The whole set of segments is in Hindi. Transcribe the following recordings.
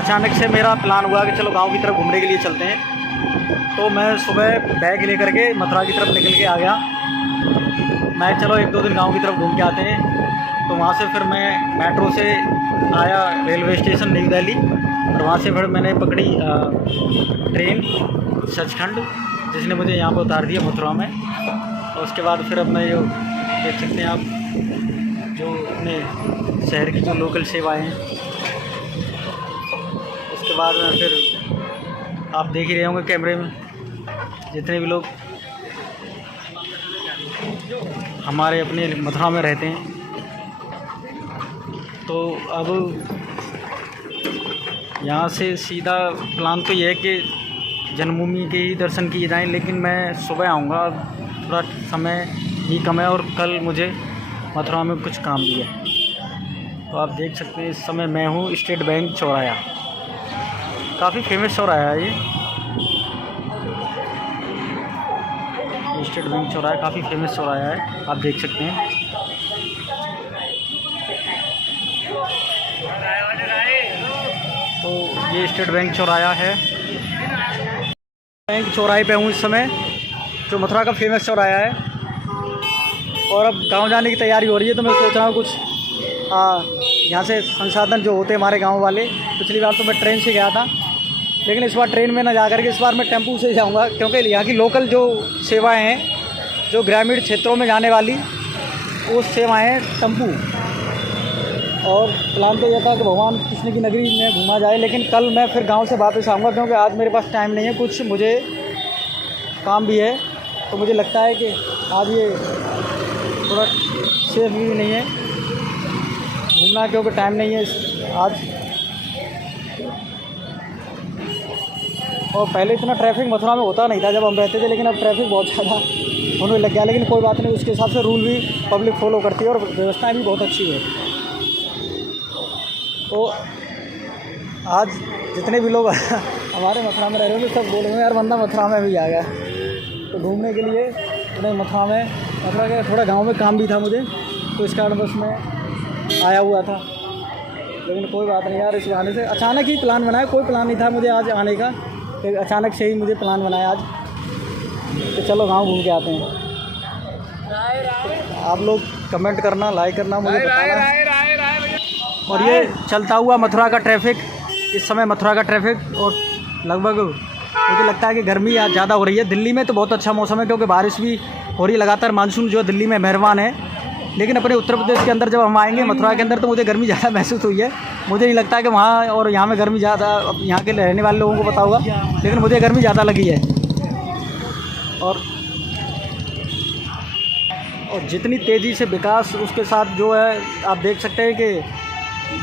अचानक से मेरा प्लान हुआ कि चलो गांव की तरफ घूमने के लिए चलते हैं। तो मैं सुबह बैग लेकर के मथुरा की तरफ निकल के आ गया। मैं चलो 1-2 दिन गांव की तरफ घूम के आते हैं। तो वहाँ से फिर मैं मेट्रो से आया रेलवे स्टेशन न्यू दिल्ली, और वहाँ से फिर मैंने पकड़ी ट्रेन सचखंड, जिसने मुझे यहाँ पर उतार दिया मथुरा में। और उसके बाद फिर अब मैं जो देख सकते हैं आप, जो अपने शहर की जो लोकल सेवाएं हैं, उसके बाद में फिर आप देख ही रहे होंगे कैमरे में जितने भी लोग हमारे अपने मथुरा में रहते हैं। तो अब यहाँ से सीधा प्लान तो ये है कि जन्मभूमि के ही दर्शन किए जाएं, लेकिन मैं सुबह आऊँगा, थोड़ा समय भी कम है और कल मुझे मथुरा में कुछ काम भी है। तो आप देख सकते हैं इस समय मैं हूँ स्टेट बैंक चौराहा। काफ़ी फेमस चौराहा है ये स्टेट बैंक चौराहा, काफ़ी फेमस चौराहा है, आप देख सकते हैं। तो ये स्टेट बैंक चौराहा है। बैंक चौराहे पे हूँ इस समय, जो मथुरा का फेमस चौराहा है। और अब गांव जाने की तैयारी हो रही है, तो मैं सोच रहा हूँ कुछ यहाँ से संसाधन जो होते हैं हमारे गांव वाले। पिछली बार तो मैं ट्रेन से गया था, लेकिन इस बार ट्रेन में ना जा करके इस बार मैं टेम्पू से जाऊँगा, क्योंकि यहाँ की लोकल जो सेवाएँ हैं, जो ग्रामीण क्षेत्रों में जाने वाली वो सेवाएँ हैं टेम्पू। और प्लान तो यह था कि भगवान कृष्ण की नगरी में घूमा जाए, लेकिन कल मैं फिर गांव से वापस आऊँगा, क्योंकि आज मेरे पास टाइम नहीं है, कुछ मुझे काम भी है। तो मुझे लगता है कि आज ये थोड़ा सेफ भी नहीं है घूमना, क्योंकि टाइम नहीं है आज। और पहले इतना ट्रैफिक मथुरा में होता नहीं था जब हम रहते थे, लेकिन अब ट्रैफिक बहुत ज़्यादा होने लग गया। लेकिन कोई बात नहीं, उसके हिसाब से रूल भी पब्लिक फॉलो करती है और व्यवस्थाएँ भी बहुत अच्छी है। तो आज जितने भी लोग हमारे मथुरा में रह रहे हैं, सब बोलेंगे यार बंदा मथुरा में भी आ गया। तो घूमने के लिए उन्हें मथुरा के थोड़ा गांव में काम भी था मुझे, तो इस कारण बस मैं आया हुआ था। लेकिन कोई बात नहीं यार, इस बहाने से अचानक ही प्लान बनाया, कोई प्लान नहीं था मुझे आज आने का, तो अचानक से ही मुझे प्लान बनाया आज तो चलो गांव घूम के आते हैं। तो आप लोग कमेंट करना, लाइक करना, मुझे बताना। और ये चलता हुआ मथुरा का ट्रैफिक, इस समय मथुरा का ट्रैफिक, और लगभग मुझे लगता है कि गर्मी आज ज़्यादा हो रही है। दिल्ली में तो बहुत अच्छा मौसम है, क्योंकि बारिश भी हो रही है लगातार। मानसून जो दिल्ली में मेहरबान है, लेकिन अपने उत्तर प्रदेश के अंदर जब हम आएंगे मथुरा के अंदर, तो मुझे गर्मी ज़्यादा महसूस हुई है। मुझे नहीं लगता कि वहाँ और यहाँ में गर्मी ज़्यादा, यहाँ के रहने वाले लोगों को पता होगा, लेकिन मुझे गर्मी ज़्यादा लगी है। और जितनी तेज़ी से विकास, उसके साथ जो है आप देख सकते हैं कि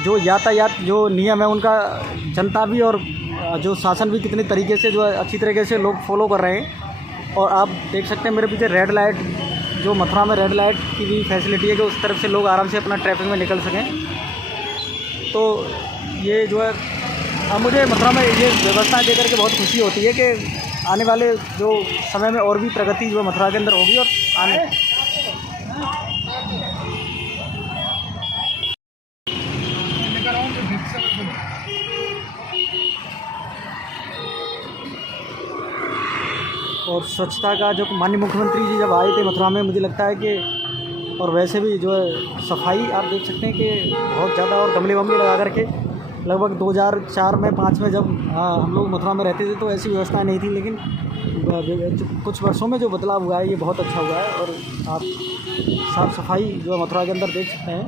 जो यातायात जो नियम है उनका जनता भी और जो शासन भी कितने तरीके से जो है अच्छी तरीके से लोग फॉलो कर रहे हैं। और आप देख सकते हैं मेरे पीछे रेड लाइट, जो मथुरा में रेड लाइट की भी फैसिलिटी है कि उस तरफ से लोग आराम से अपना ट्रैफिक में निकल सकें। तो ये जो है अब मुझे मथुरा में ये व्यवस्था दे करके बहुत खुशी होती है कि आने वाले जो समय में और भी प्रगति जो मथुरा के अंदर होगी। और आने और स्वच्छता का जो माननीय मुख्यमंत्री जी जब आए थे मथुरा में, मुझे लगता है कि और वैसे भी जो है सफाई आप देख सकते हैं कि बहुत ज़्यादा, और गमले वमले लगा करके लगभग 2004 में 5 में जब हम लोग मथुरा में रहते थे तो ऐसी व्यवस्था नहीं थी। लेकिन कुछ वर्षों में जो बदलाव हुआ है ये बहुत अच्छा हुआ है। और आप साफ़ सफाई जो है मथुरा के अंदर देख सकते हैं,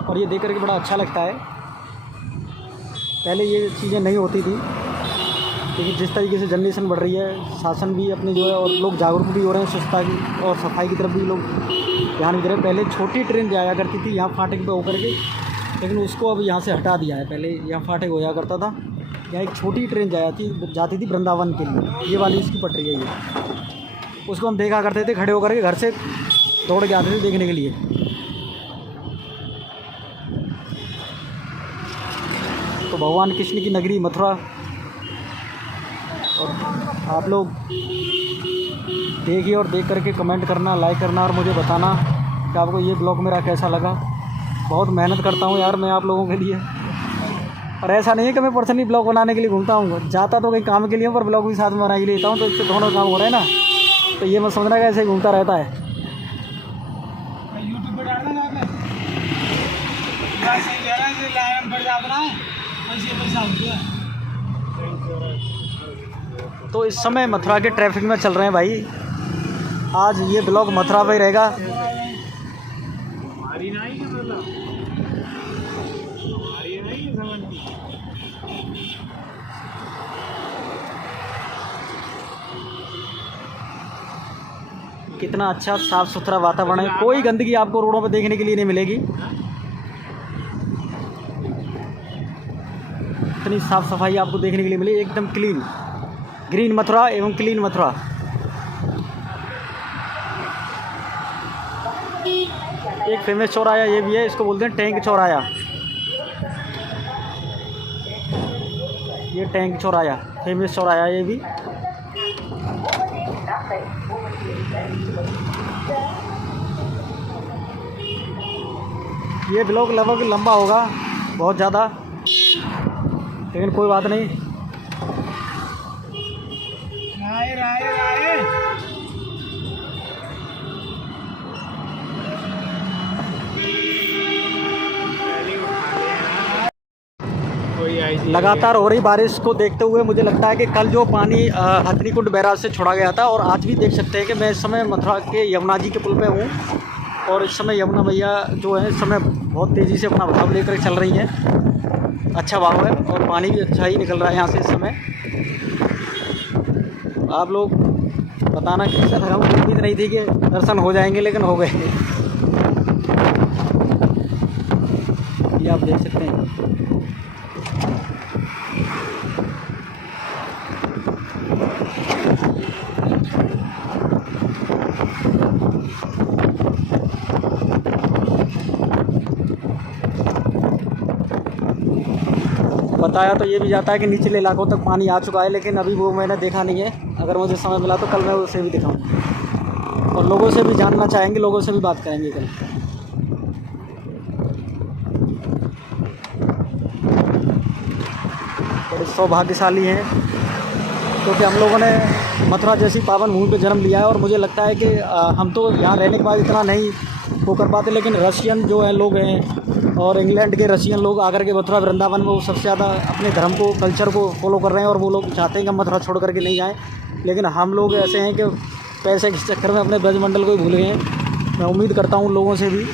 और ये देख करके बड़ा अच्छा लगता है। पहले ये चीज़ें नहीं होती थी, लेकिन जिस तरीके से जनरेशन बढ़ रही है, शासन भी अपनी जो है और लोग जागरूक भी हो रहे हैं स्वच्छता की और सफाई की तरफ भी लोग ध्यान दे रहे हैं। पहले छोटी ट्रेन जाया करती थी यहाँ फाटक पे होकर के, लेकिन उसको अब यहाँ से हटा दिया है। पहले यहाँ फाटक हो जाया करता था, यहाँ एक छोटी ट्रेन जाती थी वृंदावन के लिए, ये वाली उसकी पटरी है ये। उसको हम देखा करते थे खड़े होकर के, घर से दौड़ के आते थे देखने के लिए। तो भगवान कृष्ण की नगरी मथुरा, और आप लोग देखिए और देख करके कमेंट करना, लाइक करना, और मुझे बताना कि आपको ये ब्लॉग मेरा कैसा लगा। बहुत मेहनत करता हूँ यार मैं आप लोगों के लिए। और ऐसा नहीं है कि मैं पर्सनली ब्लॉग बनाने के लिए घूमता हूँ, जाता तो कहीं काम के लिए पर ब्लॉग भी साथ में बना के लेता हूँ, तो इससे दोनों काम हो रहे हैं ना। तो ये मैं समझना कि ऐसे ही घूमता रहता है। यूट्यूब पे डालना आपने सही कह रहा है, लाइन बढ़ जाता है पैसा होता है। तो इस समय मथुरा के ट्रैफिक में चल रहे हैं भाई। आज ये ब्लॉग मथुरा पे ही रहेगा। हमारी नहीं है मतलब हमारी नहीं है समझ। कितना अच्छा साफ़ सुथरा वातावरण है, कोई गंदगी आपको रोडों पे देखने के लिए नहीं मिलेगी। इतनी साफ़ सफाई आपको देखने के लिए मिलेगी, एकदम क्लीन। ग्रीन मथुरा एवं क्लीन मथुरा। एक फेमस चौराहा ये भी है, इसको बोलते हैं टैंक चौराहा। ये टैंक चौराहा फेमस चौराहा ये भी। ये ब्लॉग लगभग लंबा होगा बहुत ज़्यादा, लेकिन कोई बात नहीं। राय राय राय लगातार हो रही बारिश को देखते हुए मुझे लगता है कि कल जो पानी हथनीकुंड बैराज से छोड़ा गया था, और आज भी देख सकते हैं कि मैं इस समय मथुरा के यमुना जी के पुल पे हूँ, और इस समय यमुना मैया जो है इस समय बहुत तेज़ी से अपना बहाव लेकर चल रही हैं। अच्छा बहाव है और पानी भी अच्छा ही निकल रहा है यहाँ से इस समय। आप लोग बताना कि हम उम्मीद नहीं थी कि दर्शन हो जाएंगे, लेकिन हो गए। ये आप देख सकते हैं। बताया तो ये भी जाता है कि निचले इलाकों तक पानी आ चुका है, लेकिन अभी वो मैंने देखा नहीं है। अगर मुझे समय मिला तो कल मैं उसे भी दिखाऊँ, और लोगों से भी जानना चाहेंगे, लोगों से भी बात करेंगे कल। बड़े सौभाग्यशाली हैं क्योंकि हम लोगों ने मथुरा जैसी पावन भूमि पर जन्म लिया है। और मुझे लगता है कि हम तो यहाँ रहने के बाद इतना नहीं वो कर पाते, लेकिन रशियन जो है लोग हैं और इंग्लैंड के रशियन लोग आकर के मथुरा वृंदावन में वो सबसे ज़्यादा अपने धर्म को, कल्चर को फॉलो कर रहे हैं, और वो लोग चाहते हैं कि हम मथुरा छोड़ करके नहीं जाएं। लेकिन हम लोग ऐसे हैं कि पैसे के चक्कर में अपने ब्रजमंडल को ही भूल गए हैं। मैं उम्मीद करता हूँ लोगों से भी।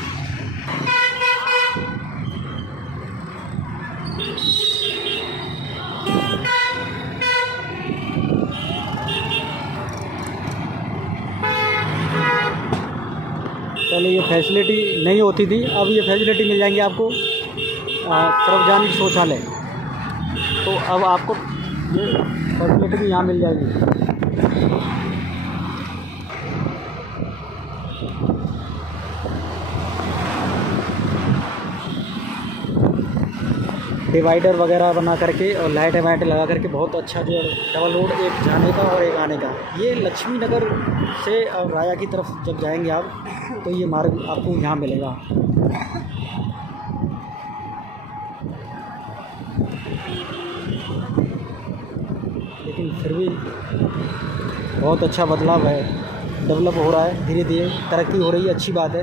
पहले ये फैसिलिटी नहीं होती थी, अब ये फैसिलिटी मिल जाएंगी आपको। सार्वजनिक शौचालय, तो अब आपको ये फैसिलिटी भी यहाँ मिल जाएगी। डिवाइडर वगैरह बना करके और लाइट वाइट लगा करके बहुत अच्छा जो डबल रोड, एक जाने का और एक आने का। ये लक्ष्मी नगर से और राया की तरफ जब जाएंगे आप तो ये मार्ग आपको यहाँ मिलेगा। लेकिन फिर भी बहुत अच्छा बदलाव है, डेवलप हो रहा है, धीरे धीरे तरक्की हो रही है, अच्छी बात है।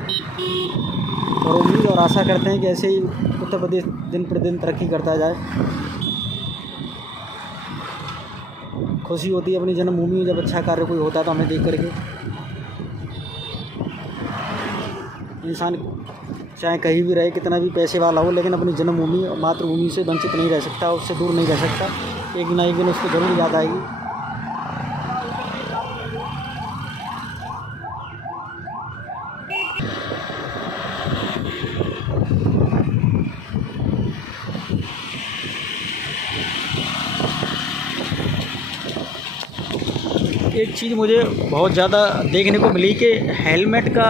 और उम्मीद और आशा करते हैं कि ऐसे ही उत्तर प्रदेश दिन प्रतिदिन तरक्की करता जाए। खुशी होती है अपनी जन्मभूमि में जब अच्छा कार्य कोई होता है तो हमें देख करके। इंसान चाहे कहीं भी रहे, कितना भी पैसे वाला हो, लेकिन अपनी जन्मभूमि और मातृभूमि से वंचित नहीं रह सकता, उससे दूर नहीं रह सकता। एक ना एक दिन उसको जरूर याद आएगी। एक चीज़ मुझे बहुत ज़्यादा देखने को मिली कि हेलमेट का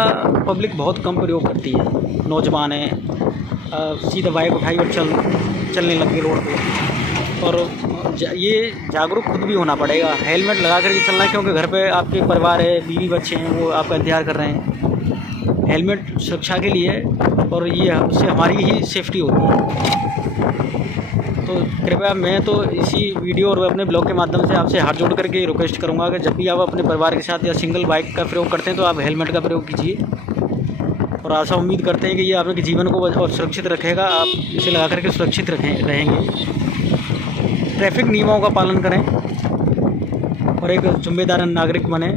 पब्लिक बहुत कम प्रयोग करती है। नौजवान हैं सीधा बाइक उठाई और चलने लग गए रोड पे। और ये जागरूक खुद भी होना पड़ेगा, हेलमेट लगा करके चलना है, क्योंकि घर पे आपके परिवार है, बीवी बच्चे हैं, वो आपका इंतजार कर रहे हैं। हेलमेट सुरक्षा के लिए, और ये उससे हमारी ही सेफ्टी होती है। तो कृपया मैं तो इसी वीडियो और अपने ब्लॉग के माध्यम से आपसे हाथ जोड़ करके रिक्वेस्ट करूंगा कि जब भी आप अपने परिवार के साथ या सिंगल बाइक का प्रयोग करते हैं तो आप हेलमेट का प्रयोग कीजिए। और आशा उम्मीद करते हैं कि ये आपके जीवन को और सुरक्षित रखेगा, आप इसे लगा करके सुरक्षित रहेंगे। ट्रैफिक नियमों का पालन करें और एक जिम्मेदार नागरिक बने।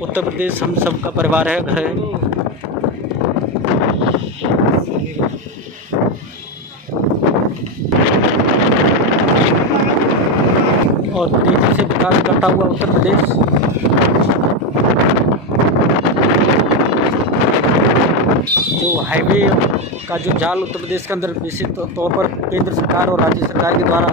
उत्तर प्रदेश हम सबका परिवार है, घर है। और तेजी से विकास करता हुआ उत्तर प्रदेश जो हाईवे का जो जाल उत्तर प्रदेश के अंदर विशेष तौर पर केंद्र सरकार और राज्य सरकार के द्वारा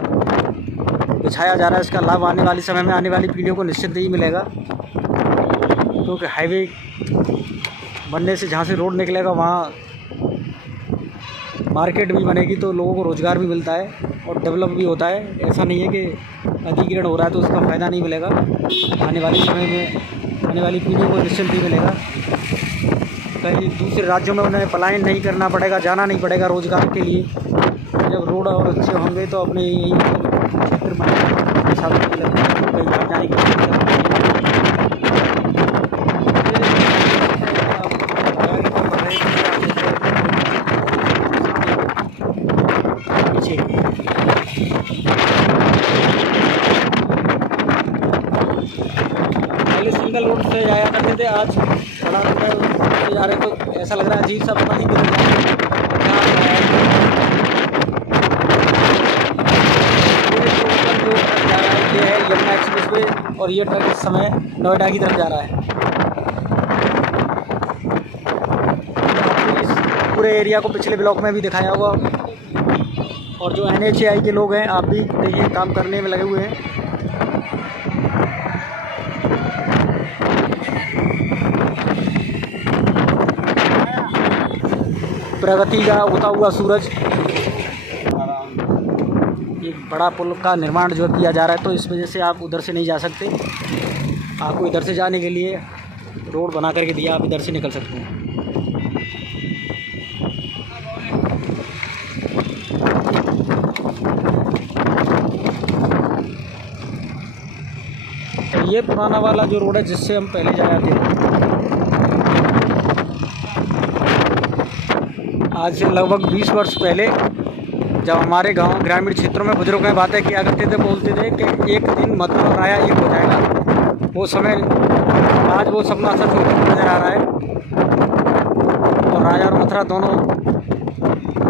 बिछाया जा रहा है, इसका लाभ आने वाले समय में आने वाली पीढ़ियों को निश्चित ही मिलेगा। क्योंकि हाईवे बनने से जहाँ से रोड निकलेगा वहाँ मार्केट भी बनेगी, तो लोगों को रोज़गार भी मिलता है और डेवलप भी होता है। ऐसा नहीं है कि अधिग्रहण हो रहा है तो उसका फ़ायदा नहीं मिलेगा। आने वाले समय में आने वाली पीढ़ी को निश्चित ही मिलेगा। कहीं दूसरे राज्यों में उन्हें पलायन नहीं करना पड़ेगा, जाना नहीं पड़ेगा रोज़गार के लिए। जब रोड और अच्छे होंगे तो अपने यही क्षेत्र में कहीं बाहर जाने की पहले सिंगल रोड से जाया करते थे, आज बड़ा रोड जा रहे तो ऐसा लग रहा है अजीब सा, पता नहीं किधर जा रहा है। ये है यमुना एक्सप्रेस वे और ये ट्रक इस समय नोएडा की तरफ जा रहा है। इस पूरे एरिया को पिछले ब्लॉक में भी दिखाया हुआ। और जो NHAI के लोग हैं, आप भी देखिए काम करने में लगे हुए हैं। प्रगति का होता हुआ सूरज, एक बड़ा पुल का निर्माण जो किया जा रहा है, तो इस वजह से आप उधर से नहीं जा सकते। आपको इधर से जाने के लिए रोड बना करके दिया, आप इधर से निकल सकते हैं। ये पुराना वाला जो रोड है जिससे हम पहले जाए थे, आज से लगभग 20 वर्ष पहले जब हमारे गांव ग्रामीण क्षेत्रों में बुजुर्ग में बातें किया करते थे, बोलते थे कि एक दिन मथुरा और राया एक हो जाएगा। वो समय आज वो सपना सच होता नजर आ रहा है और राया और मथुरा दोनों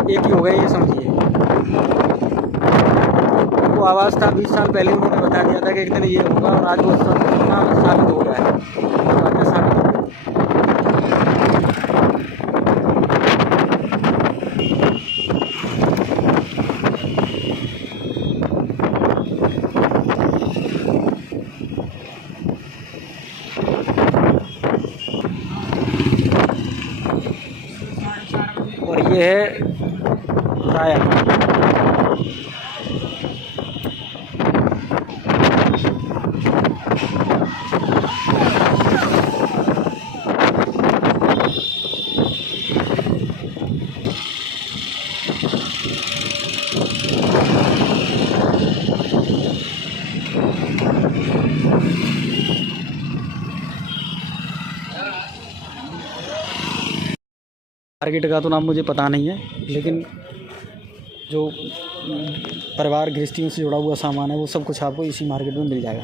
एक ही हो गए, ये समझिए। वो आवाज़ था 20 साल पहले, उन्होंने बता दिया था कि एक दिन ये होगा और आज वो सपना साबित हो गया है। साबित हो गया। और ये है राया। मार्केट का तो नाम मुझे पता नहीं है, लेकिन जो परिवार गृहस्थियों से जुड़ा हुआ सामान है वो सब कुछ आपको इसी मार्केट में मिल जाएगा।